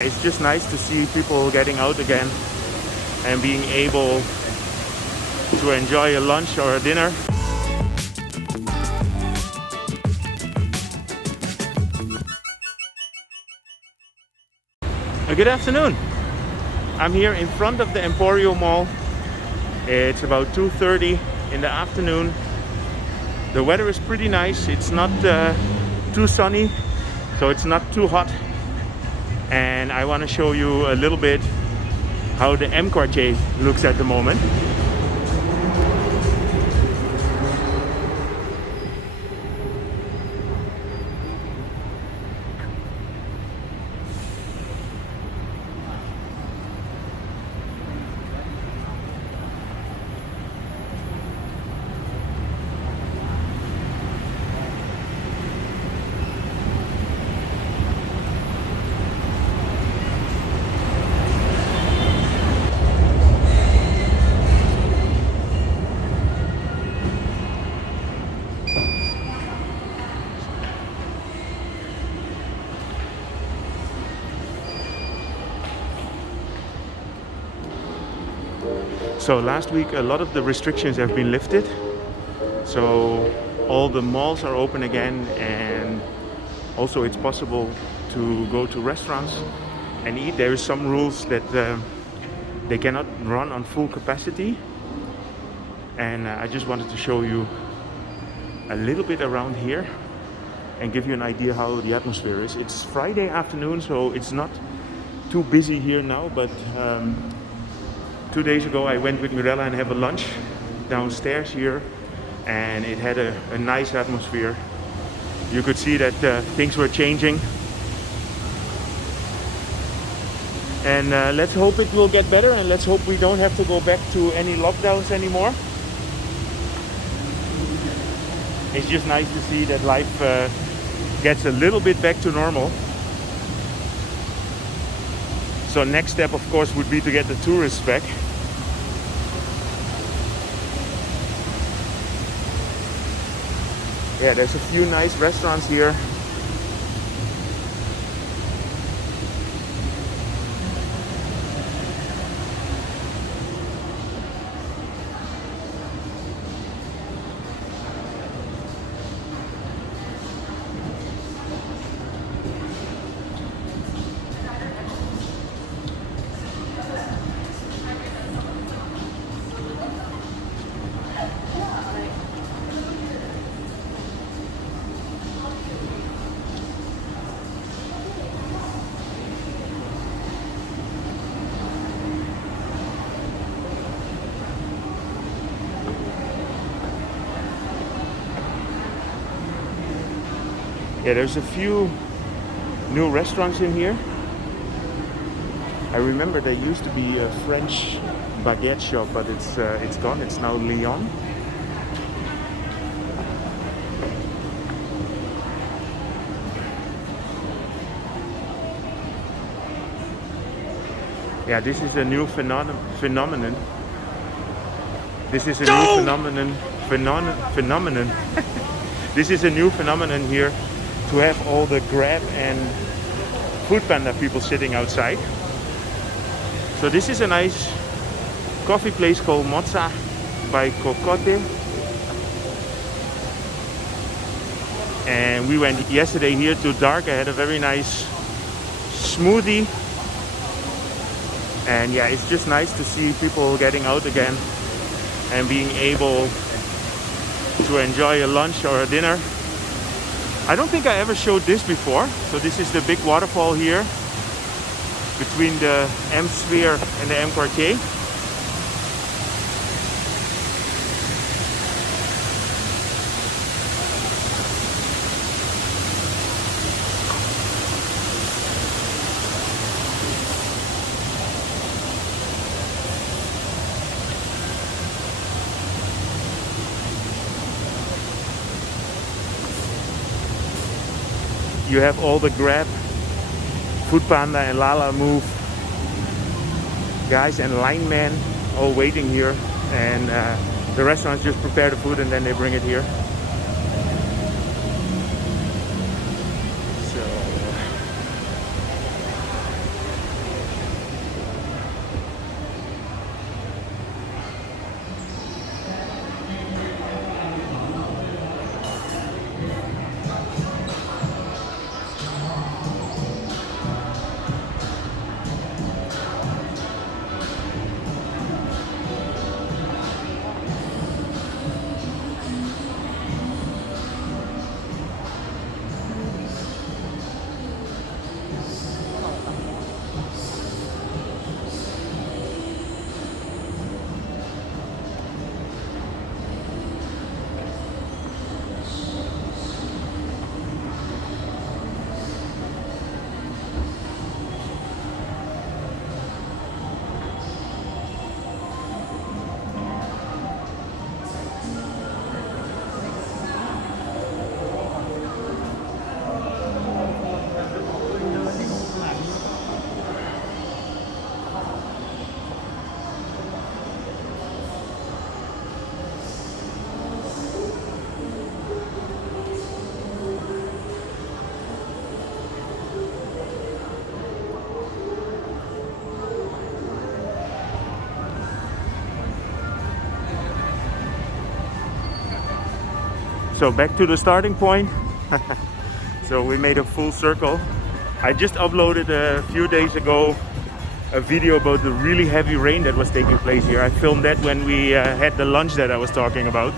It's just nice to see people getting out again and being able to enjoy a lunch or a dinner. Good afternoon. I'm here in front of the Emporium Mall. It's about 2:30 in the afternoon. The weather is pretty nice. It's not too sunny, so it's not too hot. And I want to show you a little bit how the EmQuartier looks at the moment. So last week a lot of the restrictions have been lifted, so all the malls are open again, and also it's possible to go to restaurants and eat. There is some rules that they cannot run on full capacity, and I just wanted to show you a little bit around here and give you an idea how the atmosphere is. It's Friday afternoon, so it's not too busy here now, but 2 days ago I went with Mirella and have a lunch downstairs here, and it had a nice atmosphere. You could see that things were changing, and let's hope it will get better, and let's hope we don't have to go back to any lockdowns anymore. It's just nice to see that life gets a little bit back to normal. So next step, of course, would be to get the tourists back. Yeah, there's a few nice restaurants here. Yeah, there's a few new restaurants in here. I remember there used to be a French baguette shop, but it's gone. It's now Lyon. Yeah, this is a new phenomenon. This is a new phenomenon. This is a new phenomenon here, to have all the Grab and Foodpanda people sitting outside. So this is a nice coffee place called Mozza by Cocotte. And we went yesterday here to Dark. I had a very nice smoothie. And yeah, it's just nice to see people getting out again and being able to enjoy a lunch or a dinner. I don't think I ever showed this before. So this is the big waterfall here between the EmSphere and the EmQuartier. You have all the Grab, Foodpanda and Lala Move guys and linemen all waiting here, and the restaurants just prepare the food and then they bring it here. So So back to the starting point. So we made a full circle. I just uploaded a few days ago a video about the really heavy rain that was taking place here. I filmed that when we had the lunch that I was talking about.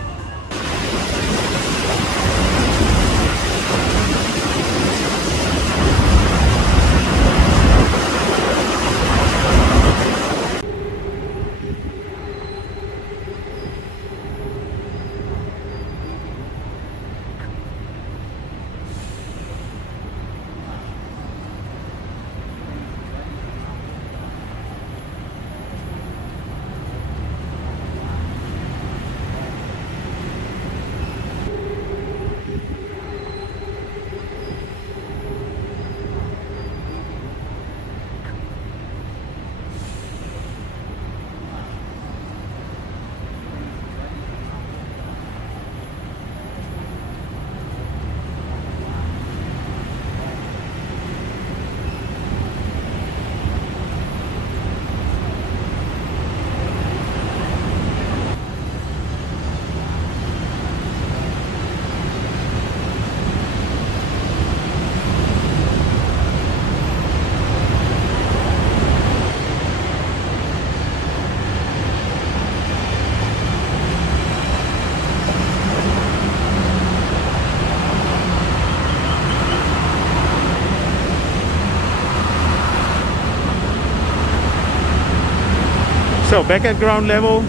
So back at ground level.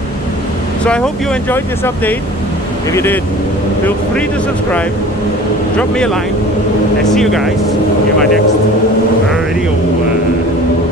So I hope you enjoyed this update. If you did, feel free to subscribe, drop me a line, and see you guys in my next video.